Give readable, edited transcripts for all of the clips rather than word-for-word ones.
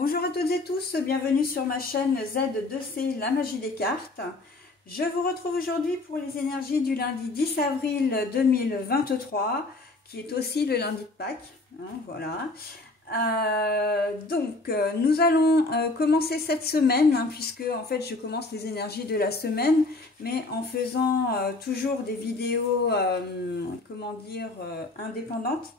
Bonjour à toutes et tous, bienvenue sur ma chaîne Z2C, la magie des cartes. Je vous retrouve aujourd'hui pour les énergies du lundi 10 avril 2023, qui est aussi le lundi de Pâques. Voilà. Nous allons commencer cette semaine, puisque en fait je commence les énergies de la semaine, mais en faisant toujours des vidéos, indépendantes,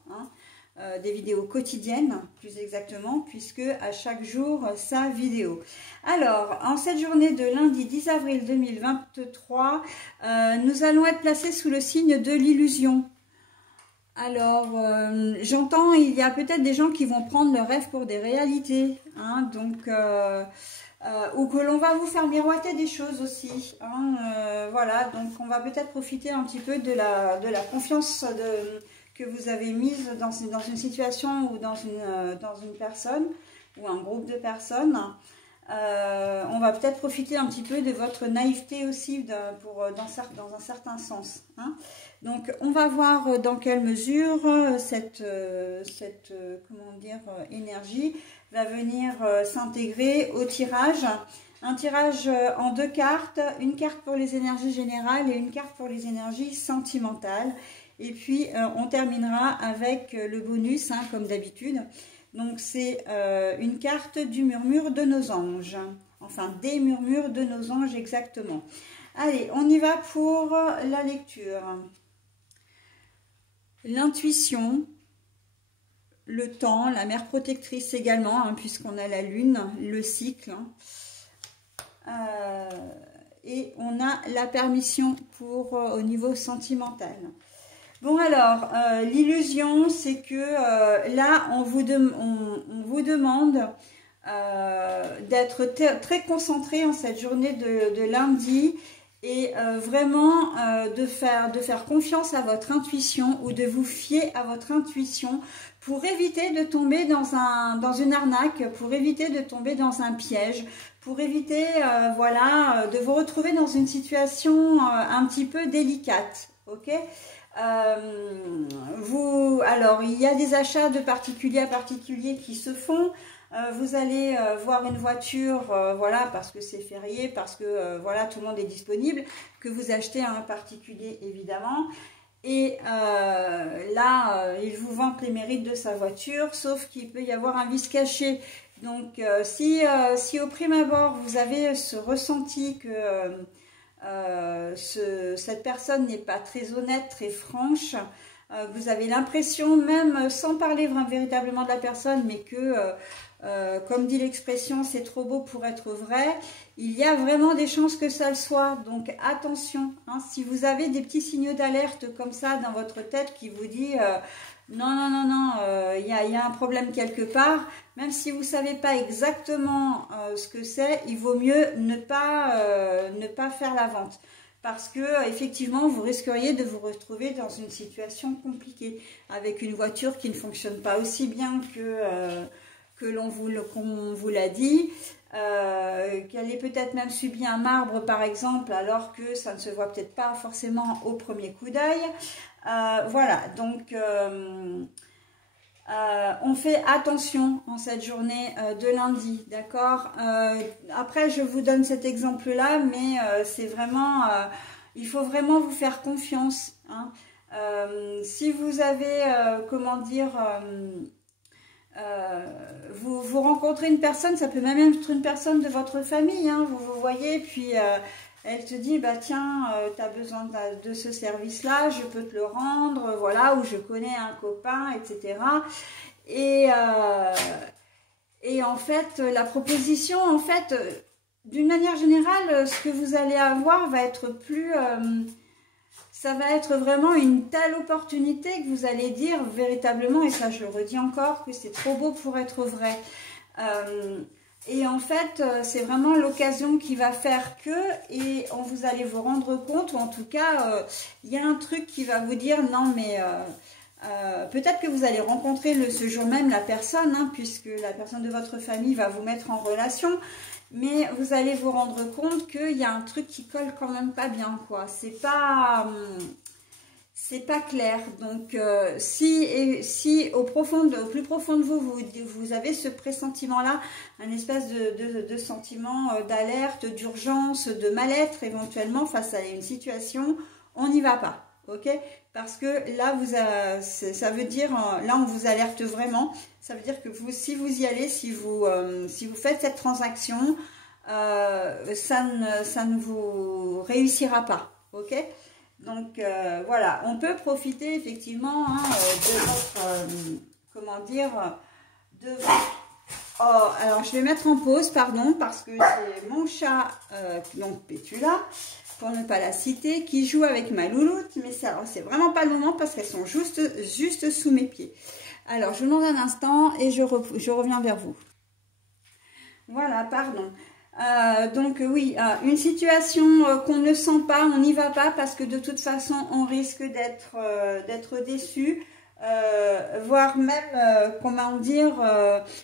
des vidéos quotidiennes, plus exactement, puisque à chaque jour sa vidéo. Alors, en cette journée de lundi 10 avril 2023, nous allons être placés sous le signe de l'illusion. Alors, j'entends, il y a peut-être des gens qui vont prendre leurs rêves pour des réalités, ou que l'on va vous faire miroiter des choses aussi. Voilà, donc on va peut-être profiter un petit peu de la confiance que vous avez mise dans une situation ou dans une personne ou un groupe de personnes. On va peut-être profiter un petit peu de votre naïveté aussi dans un certain sens. Donc on va voir dans quelle mesure cette énergie va venir s'intégrer au tirage. Un tirage en deux cartes, une carte pour les énergies générales et une carte pour les énergies sentimentales. Et puis, on terminera avec le bonus, comme d'habitude. Donc, c'est une carte du murmure de nos anges. Enfin, des murmures de nos anges, exactement. Allez, on y va pour la lecture. L'intuition, le temps, la mère protectrice également, puisqu'on a la lune, le cycle. Et on a la permission pour au niveau sentimental. Bon alors, l'illusion, c'est que là, on vous demande d'être très concentré en cette journée de lundi et vraiment de faire confiance à votre intuition ou de vous fier à votre intuition pour éviter de tomber dans une arnaque, pour éviter de tomber dans un piège, pour éviter de vous retrouver dans une situation un petit peu délicate, ok ? Alors, il y a des achats de particulier à particulier qui se font. Vous allez voir une voiture, parce que c'est férié, parce que tout le monde est disponible, que vous achetez à un particulier évidemment. Et il vous vante les mérites de sa voiture, sauf qu'il peut y avoir un vice caché. Donc, si au prime abord vous avez ce ressenti que cette personne n'est pas très honnête, très franche, vous avez l'impression, même sans parler véritablement de la personne, mais que, comme dit l'expression, c'est trop beau pour être vrai, il y a vraiment des chances que ça le soit. Donc attention, si vous avez des petits signaux d'alerte comme ça dans votre tête qui vous dit non, il y a un problème quelque part, même si vous ne savez pas exactement ce que c'est, il vaut mieux ne pas faire la vente. Parce que effectivement, vous risqueriez de vous retrouver dans une situation compliquée, avec une voiture qui ne fonctionne pas aussi bien qu'on vous l'a dit, qu'elle ait peut-être même subi un marbre par exemple, alors que ça ne se voit peut-être pas forcément au premier coup d'œil. Voilà, donc on fait attention en cette journée de lundi, d'accord. Après, je vous donne cet exemple-là, mais c'est vraiment, il faut vraiment vous faire confiance. Si vous avez, vous rencontrez une personne, ça peut même être une personne de votre famille, vous voyez, puis elle te dit, bah tiens, tu as besoin de ce service-là, je peux te le rendre, voilà, ou je connais un copain, etc. Et en fait, la proposition, en fait, d'une manière générale, ce que vous allez avoir va être plus... ça va être vraiment une telle opportunité que vous allez dire véritablement, et ça je le redis encore, que c'est trop beau pour être vrai. Et en fait, c'est vraiment l'occasion qui va faire que, et vous allez vous rendre compte, ou en tout cas, il y a un truc qui va vous dire, non mais peut-être que vous allez rencontrer ce jour même la personne, puisque la personne de votre famille va vous mettre en relation, mais vous allez vous rendre compte qu'il y a un truc qui colle quand même pas bien, quoi. C'est pas c'est pas clair. Donc si au plus profond de vous, vous avez ce pressentiment-là, un espèce de sentiment d'alerte, d'urgence, de mal-être éventuellement face à une situation, on n'y va pas, ok? Parce que là, ça veut dire, là on vous alerte vraiment, ça veut dire que si vous y allez, si vous faites cette transaction, ça ne vous réussira pas, ok? Donc voilà, on peut profiter effectivement de votre, comment dire, de votre... Oh, alors je vais mettre en pause, pardon, parce que c'est mon chat, donc Pétula, pour ne pas la citer, qui joue avec ma louloute, mais c'est vraiment pas le moment parce qu'elles sont juste sous mes pieds. Alors je vous demande un instant et je reviens vers vous. Voilà, pardon. Donc oui, une situation qu'on ne sent pas, on n'y va pas parce que de toute façon on risque d'être déçu, voire même, comment dire,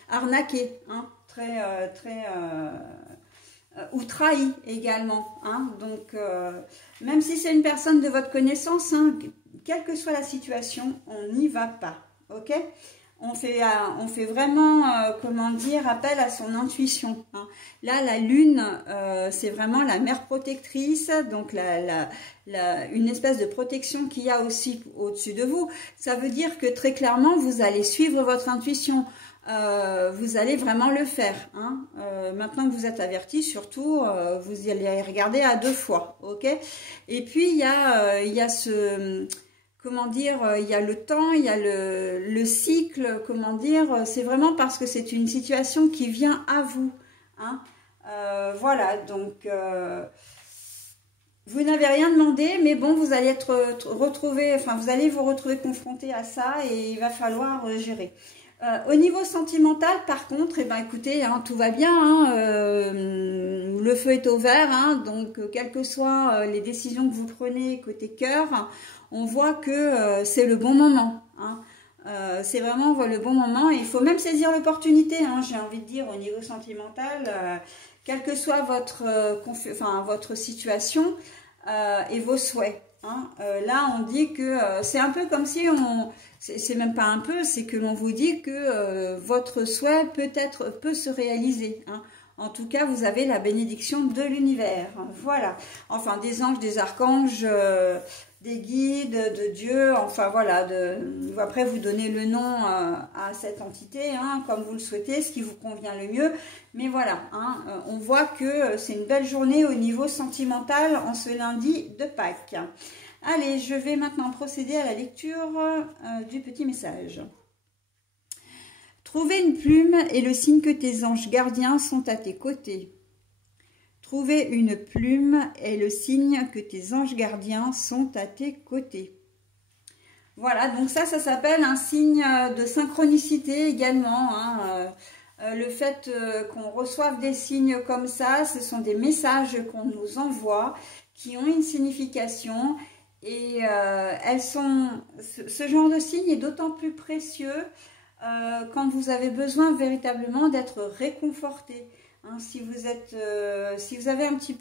arnaqué, hein, ou trahi également, hein. Donc même si c'est une personne de votre connaissance, hein, quelle que soit la situation, on n'y va pas, ok? On fait vraiment, comment dire, appel à son intuition, hein. Là, la lune, c'est vraiment la mère protectrice, donc une espèce de protection qu'il y a aussi au-dessus de vous. Ça veut dire que très clairement, vous allez suivre votre intuition. Vous allez vraiment le faire, hein. Maintenant que vous êtes averti, surtout, vous y allez regarder à 2 fois, ok? Et puis, il y a ce... Comment dire, il y a le temps, il y a le cycle, comment dire, c'est vraiment parce que c'est une situation qui vient à vous, hein. Voilà, donc vous n'avez rien demandé, mais bon, vous allez vous allez vous retrouver confronté à ça et il va falloir gérer. Au niveau sentimental, par contre, eh ben, écoutez, hein, tout va bien, hein, le feu est au vert, hein, donc quelles que soient les décisions que vous prenez côté cœur, on voit que c'est le bon moment, hein. C'est vraiment le bon moment et il faut même saisir l'opportunité, hein, j'ai envie de dire, au niveau sentimental, quelle que soit votre situation et vos souhaits, hein. Là, on dit que c'est un peu comme si c'est même pas un peu, c'est que l'on vous dit que votre souhait peut se réaliser, hein. En tout cas, vous avez la bénédiction de l'univers, hein. Voilà. Enfin, des anges, des archanges, des guides, de Dieu, enfin voilà. Après, vous donnez le nom à cette entité, hein, comme vous le souhaitez, ce qui vous convient le mieux. Mais voilà, hein, on voit que c'est une belle journée au niveau sentimental en ce lundi de Pâques. Allez, je vais maintenant procéder à la lecture du petit message. Trouver une plume est le signe que tes anges gardiens sont à tes côtés. Trouver une plume est le signe que tes anges gardiens sont à tes côtés. Voilà, donc ça s'appelle un signe de synchronicité également, hein. Le fait qu'on reçoive des signes comme ça, ce sont des messages qu'on nous envoie qui ont une signification. Et ce genre de signe est d'autant plus précieux quand vous avez besoin véritablement d'être réconforté, hein. Si vous avez un petit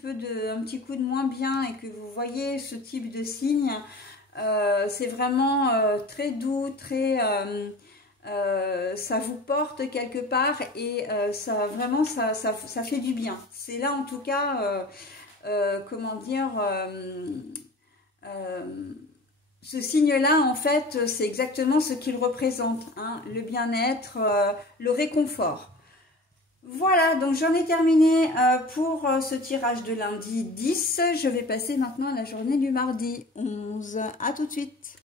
coup de moins bien et que vous voyez ce type de signe, c'est vraiment très doux, ça vous porte quelque part et ça fait du bien. C'est là en tout cas, comment dire, ce signe-là, en fait, c'est exactement ce qu'il représente, hein, le bien-être, le réconfort. Voilà, donc j'en ai terminé pour ce tirage de lundi 10. Je vais passer maintenant à la journée du mardi 11. À tout de suite.